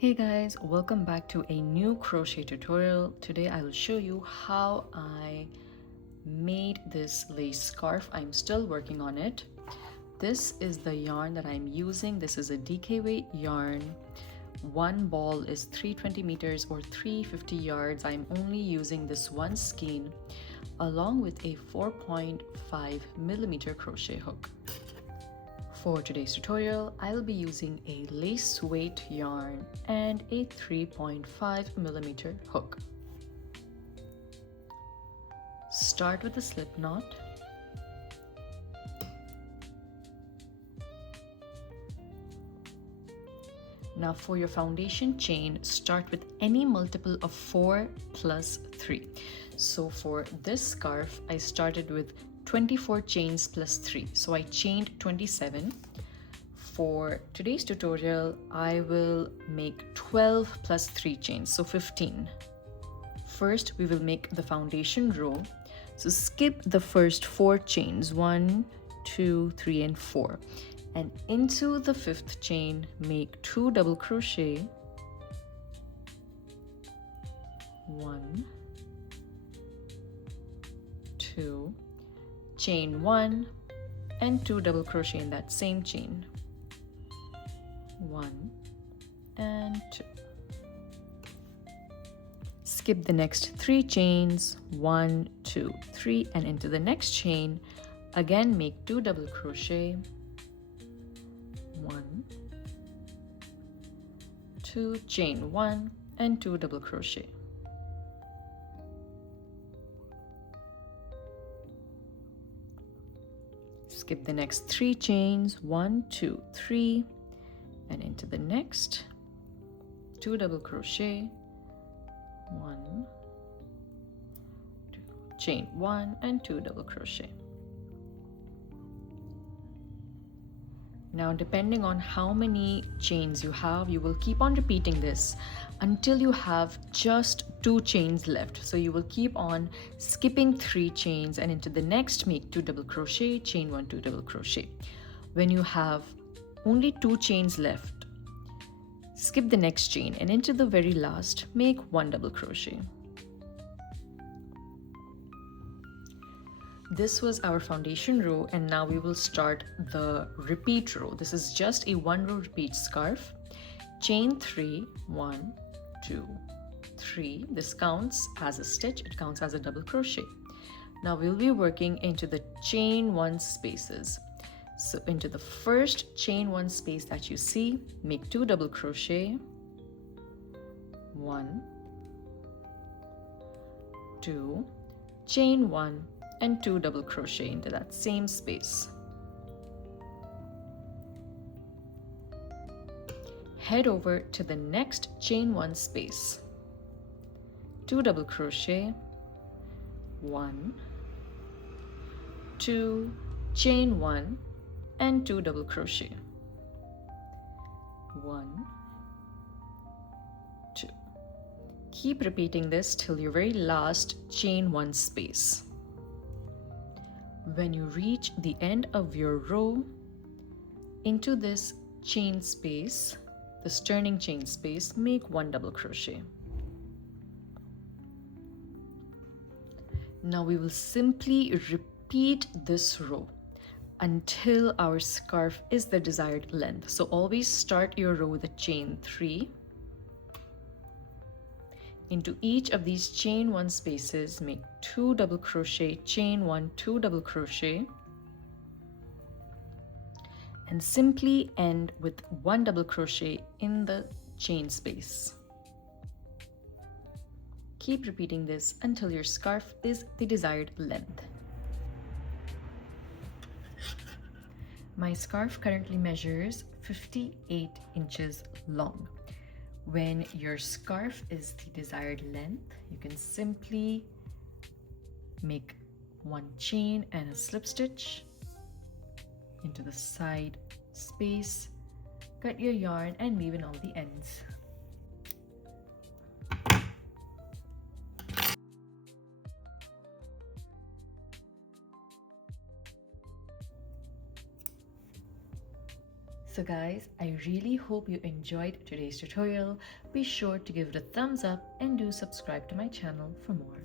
Hey guys, welcome back to a new crochet tutorial. Today I will show you how I made this lace scarf. I'm still working on it. This is the yarn that I'm using. This is a DK weight yarn. One ball is 320 meters or 350 yards. I'm only using this one skein along with a 4.5 millimeter crochet hook. For today's tutorial, I'll be using a lace weight yarn and a 3.5 millimeter hook. Start with a slip knot. Now for your foundation chain, start with any multiple of 4 plus 3. So for this scarf, I started with 24 chains plus 3. So I chained 27. For today's tutorial, I will make 12 plus 3 chains, so 15. First, we will make the foundation row. So skip the first 4 chains, 1, 2, 3, and 4. And into the 5th chain, make 2 double crochet. 1, 2, chain 1 and 2 double crochet in that same chain. 1 and 2. Skip the next 3 chains, 1, 2, 3, and into the next chain, again make 2 double crochet. 1, 2, chain 1 and 2 double crochet. Skip the next 3 chains, 1, 2, 3, and into the next 2 double crochet. 1, 2, chain 1 and 2 double crochet. Now, depending on how many chains you have, you will keep on repeating this until you have just 2 chains left. So you will keep on skipping 3 chains and into the next make 2 double crochet, chain 1, 2 double crochet. When you have only 2 chains left, skip the next chain and into the very last make 1 double crochet. This was our foundation row, and now we will start the repeat row. This is just a 1 row repeat scarf. Chain 3, 1, 2, 3. This counts as a stitch, it counts as a double crochet. Now we'll be working into the chain 1 spaces. So into the first chain 1 space that you see, make 2 double crochet. 1, 2, chain 1 and 2 double crochet into that same space. Head over to the next chain 1 space. 2 double crochet. 1, 2, chain 1 and 2 double crochet. 1, 2. Keep repeating this till your very last chain 1 space. When you reach the end of your row, into this chain space, this turning chain space, make 1 double crochet. Now we will simply repeat this row until our scarf is the desired length. So always start your row with a chain 3. Into each of these chain 1 spaces, make 2 double crochet, chain 1, 2 double crochet, and simply end with 1 double crochet in the chain space. Keep repeating this until your scarf is the desired length. My scarf currently measures 58 inches long. When your scarf is the desired length, you can simply make 1 chain and a slip stitch into the side space, cut your yarn and weave in all the ends. So guys, I really hope you enjoyed today's tutorial. Be sure to give it a thumbs up and do subscribe to my channel for more.